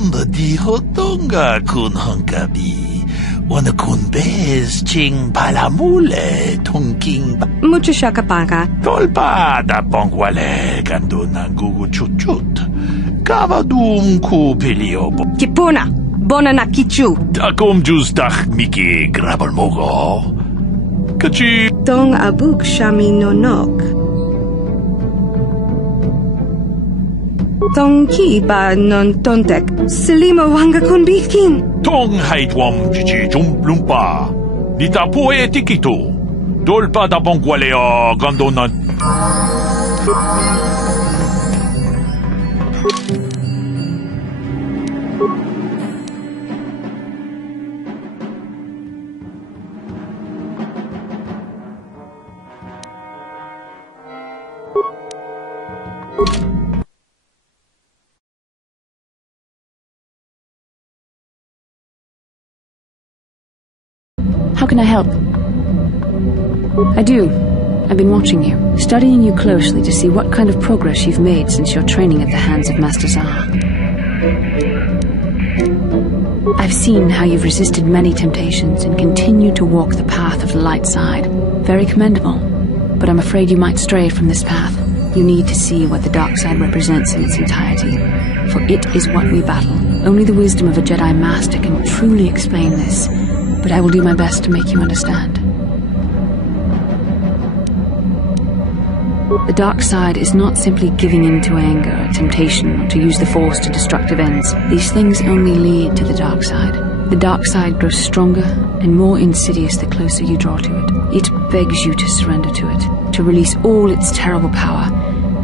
Onda di hotonga kun honkabi. Wana kun bez ching palamule tongking. Mucho shakapanga. Tolpa da pongwale gando nangugu chut. Kavadum ku peliobo. Kipuna. Bona na kichu. Takum justach miki grabal mogo. Kachi. Tong abuk shami nonok. Tong ki ba non tontek. Selima wanga kun bikin. Tong haitwam chichi jumplumpa. Nita poe tikito. Dolpa da pongwaleo gandona. How can I help? I do. I've been watching you, studying you closely to see what kind of progress you've made since your training at the hands of Master Zah. I've seen how you've resisted many temptations and continued to walk the path of the light side. Very commendable. But I'm afraid you might stray from this path. You need to see what the dark side represents in its entirety, for it is what we battle. Only the wisdom of a Jedi Master can truly explain this. But I will do my best to make you understand. The dark side is not simply giving in to anger or temptation or to use the Force to destructive ends. These things only lead to the dark side. The dark side grows stronger and more insidious the closer you draw to it. It begs you to surrender to it, to release all its terrible power,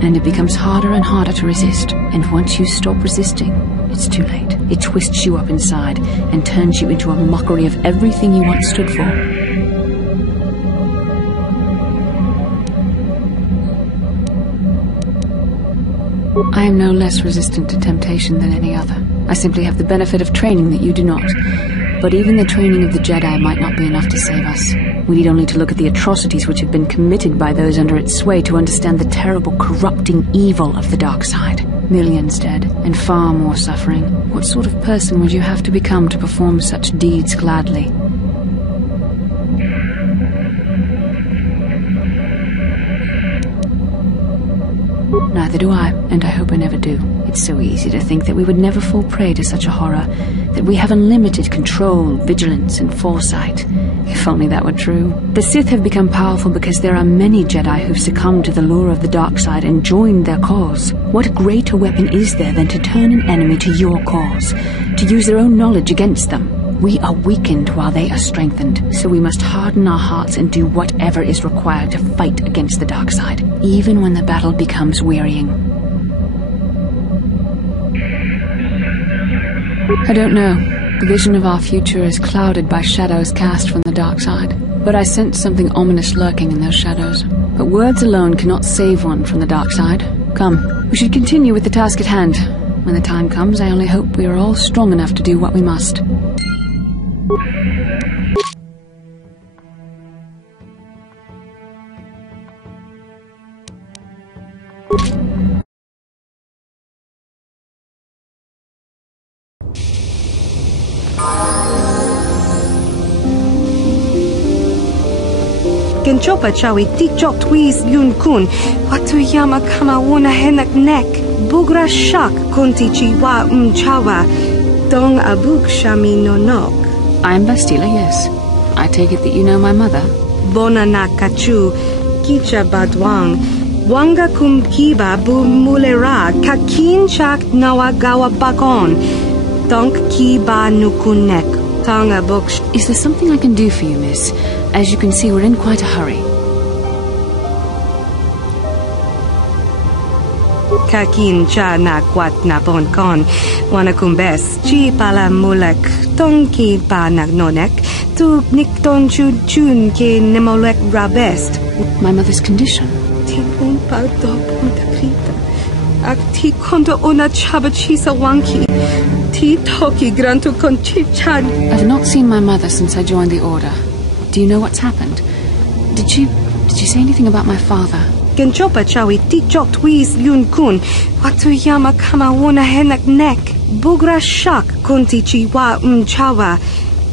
and it becomes harder and harder to resist. And once you stop resisting, it's too late. It twists you up inside and turns you into a mockery of everything you once stood for. I am no less resistant to temptation than any other. I simply have the benefit of training that you do not. But even the training of the Jedi might not be enough to save us. We need only to look at the atrocities which have been committed by those under its sway to understand the terrible, corrupting evil of the dark side. Millions dead, and far more suffering. What sort of person would you have to become to perform such deeds gladly? Neither do I, and I hope I never do. It's so easy to think that we would never fall prey to such a horror, that we have unlimited control, vigilance, and foresight. If only that were true. The Sith have become powerful because there are many Jedi who've succumbed to the lure of the dark side and joined their cause. What greater weapon is there than to turn an enemy to your cause, to use their own knowledge against them? We are weakened while they are strengthened, so we must harden our hearts and do whatever is required to fight against the dark side, even when the battle becomes wearying. I don't know. The vision of our future is clouded by shadows cast from the dark side, but I sense something ominous lurking in those shadows. But words alone cannot save one from the dark side. Come, we should continue with the task at hand. When the time comes, I only hope we are all strong enough to do what we must. Genchopa chawi tikchok twiz yun kun. Watu yama kama wuna henak nek. Bugra shak kunti chiwa chawa. Dong abuk shami nonok. I'm Bastila, yes. I take it that you know my mother? Bona na kachu. Kicha badwang. Wanga kum kiba bu mulera. Kakin chak nawagawa bakon. Donk kiba nukunek. Tonga books. Is there something I can do for you, miss? As you can see, we're in quite a hurry. Kakin cha na kwat na bon kon. Wanakumbes. Chi pala mulek. Tonki pa nagnonek. Tu nikton chun ke nemolek rabest. My mother's condition? Tipun pa do punta krita. Ak ti kondo ona chaba chisa wanki. Toki grantu conchichan. I've not seen my mother since I joined the Order. Do you know what's happened? Did she say anything about my father? Genchopa chawi tikchok twiz yun kun. Watu yama kama wuna henak nek. Bugra shak kunti chiwa mchawa.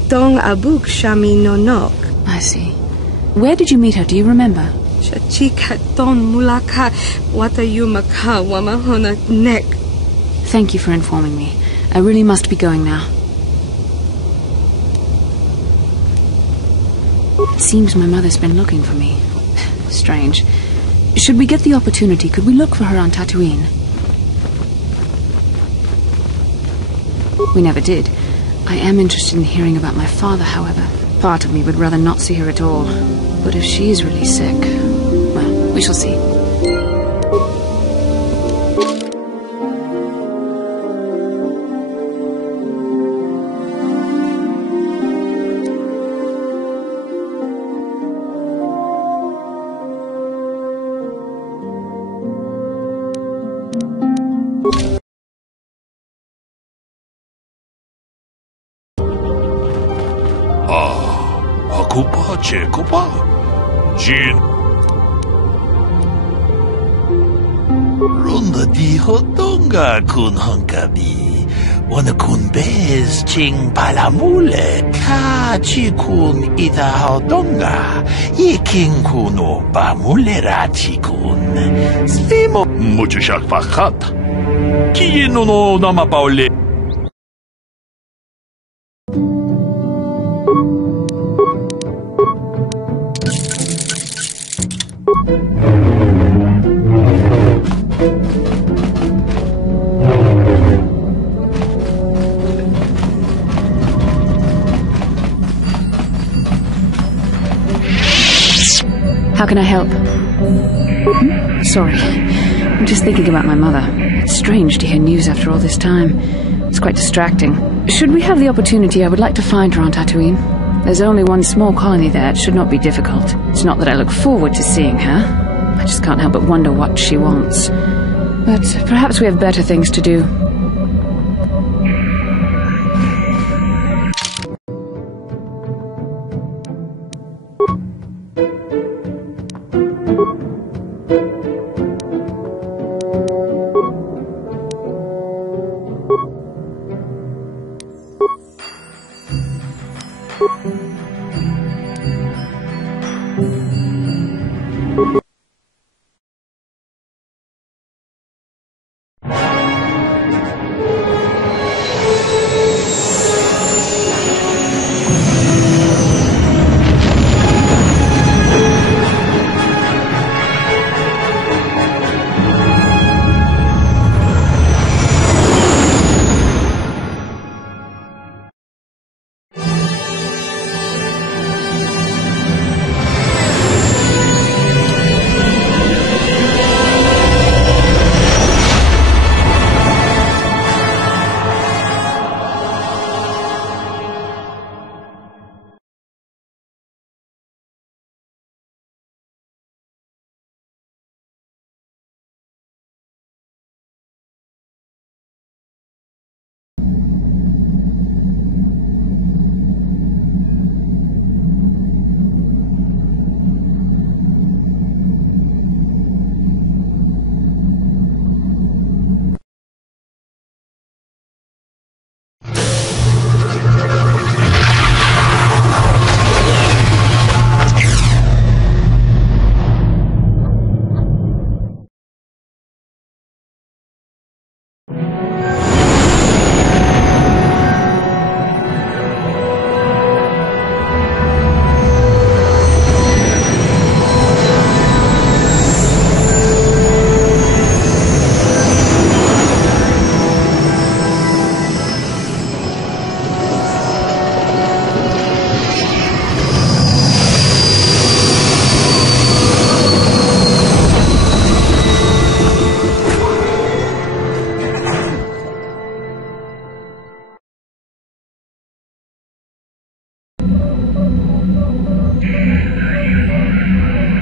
Dong abuk shami nonok. I see. Where did you meet her? Do you remember? Chika don mulaka watayumaka wamahona nek. Thank you for informing me. I really must be going now. It seems my mother's been looking for me. Strange. Should we get the opportunity, could we look for her on Tatooine? We never did. I am interested in hearing about my father, however. Part of me would rather not see her at all. But if she is really sick, well, we shall see. Kupa, Chekupa, Jin. Runda di hotonga kun honkabi. Wana kun bez ching palamule. Ka chikun ita hotonga. Yiking kuno bamulera chikun. Slimo. Mucho shak fakat. Kiyino no nama paule. How can I help? Sorry. I'm just thinking about my mother. It's strange to hear news after all this time. It's quite distracting. Should we have the opportunity, I would like to find her on Tatooine. There's only one small colony there. It should not be difficult. It's not that I look forward to seeing her. I just can't help but wonder what she wants. But perhaps we have better things to do.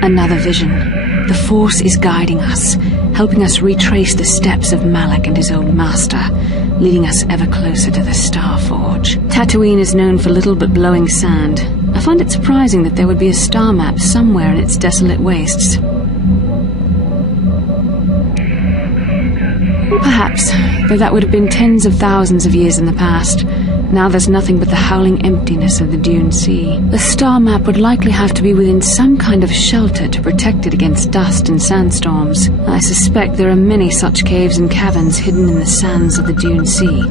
Another vision. The Force is guiding us, helping us retrace the steps of Malak and his old master, leading us ever closer to the Star Forge. Tatooine is known for little but blowing sand. I find it surprising that there would be a star map somewhere in its desolate wastes. Perhaps though that would have been tens of thousands of years in the past. Now there's nothing but the howling emptiness of the Dune Sea. The star map would likely have to be within some kind of shelter to protect it against dust and sandstorms. I suspect there are many such caves and caverns hidden in the sands of the Dune Sea.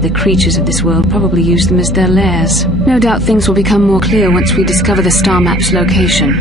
The creatures of this world probably use them as their lairs. No doubt things will become more clear once we discover the star map's location.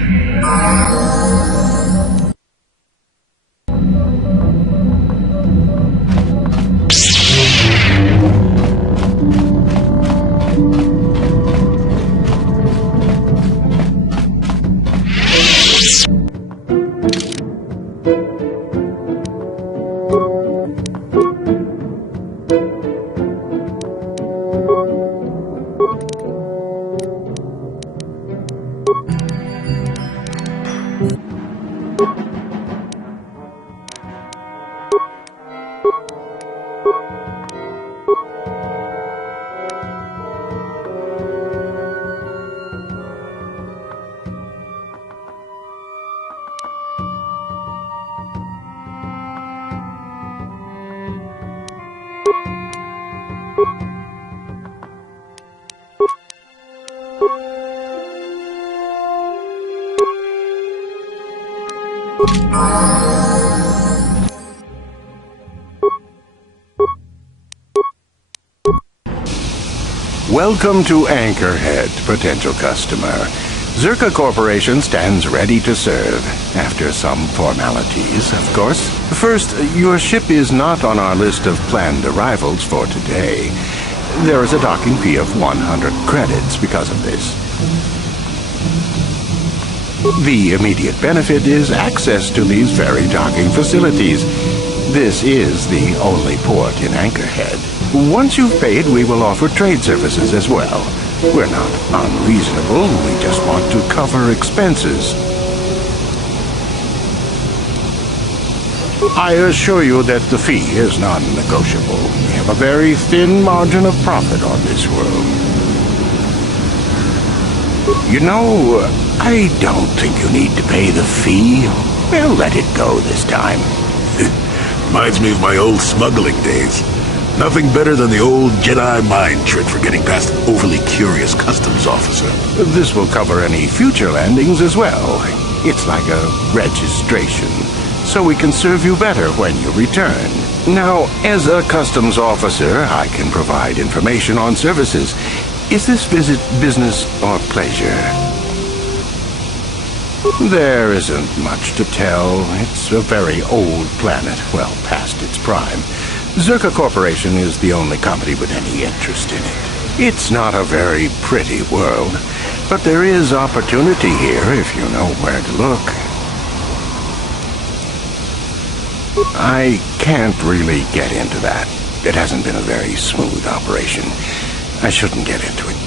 Welcome to Anchorhead, potential customer. Zerka Corporation stands ready to serve. After some formalities, of course. First, your ship is not on our list of planned arrivals for today. There is a docking fee of 100 credits because of this. The immediate benefit is access to these very docking facilities. This is the only port in Anchorhead. Once you've paid, we will offer trade services as well. We're not unreasonable, we just want to cover expenses. I assure you that the fee is non-negotiable. We have a very thin margin of profit on this world. You know, I don't think you need to pay the fee. Well, let it go this time. Reminds me of my old smuggling days. Nothing better than the old Jedi mind trick for getting past an overly curious customs officer. This will cover any future landings as well. It's like a registration, so we can serve you better when you return. Now, as a customs officer, I can provide information on services. Is this visit business or pleasure? There isn't much to tell. It's a very old planet, well past its prime. Zerka Corporation is the only company with any interest in it. It's not a very pretty world, but there is opportunity here if you know where to look. I can't really get into that. It hasn't been a very smooth operation. I shouldn't get into it.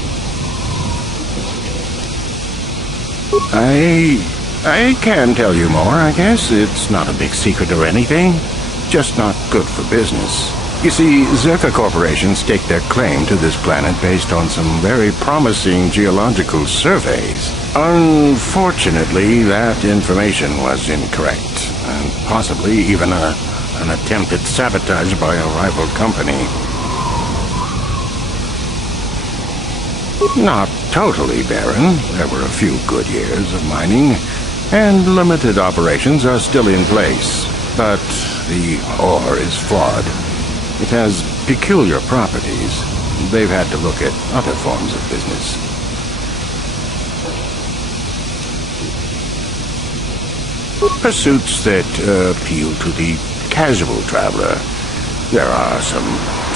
I can tell you more, I guess. It's not a big secret or anything. Just not good for business. You see, Zerka Corporation staked their claim to this planet based on some very promising geological surveys. Unfortunately, that information was incorrect, and possibly even an attempt at sabotage by a rival company. Not totally barren. There were a few good years of mining, and limited operations are still in place. But the ore is flawed. It has peculiar properties. They've had to look at other forms of business. Pursuits that appeal to the casual traveler. There are some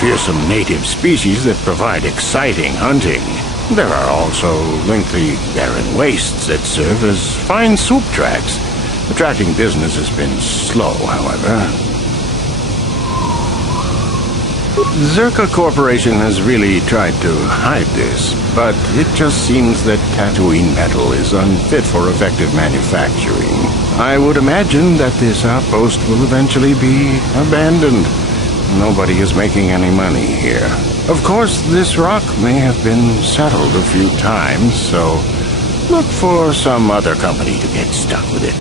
fearsome native species that provide exciting hunting. There are also lengthy barren wastes that serve as fine soup tracks. Attracting business has been slow, however. Zerka Corporation has really tried to hide this, but it just seems that Tatooine metal is unfit for effective manufacturing. I would imagine that this outpost will eventually be abandoned. Nobody is making any money here. Of course, this rock may have been settled a few times, so look for some other company to get stuck with it.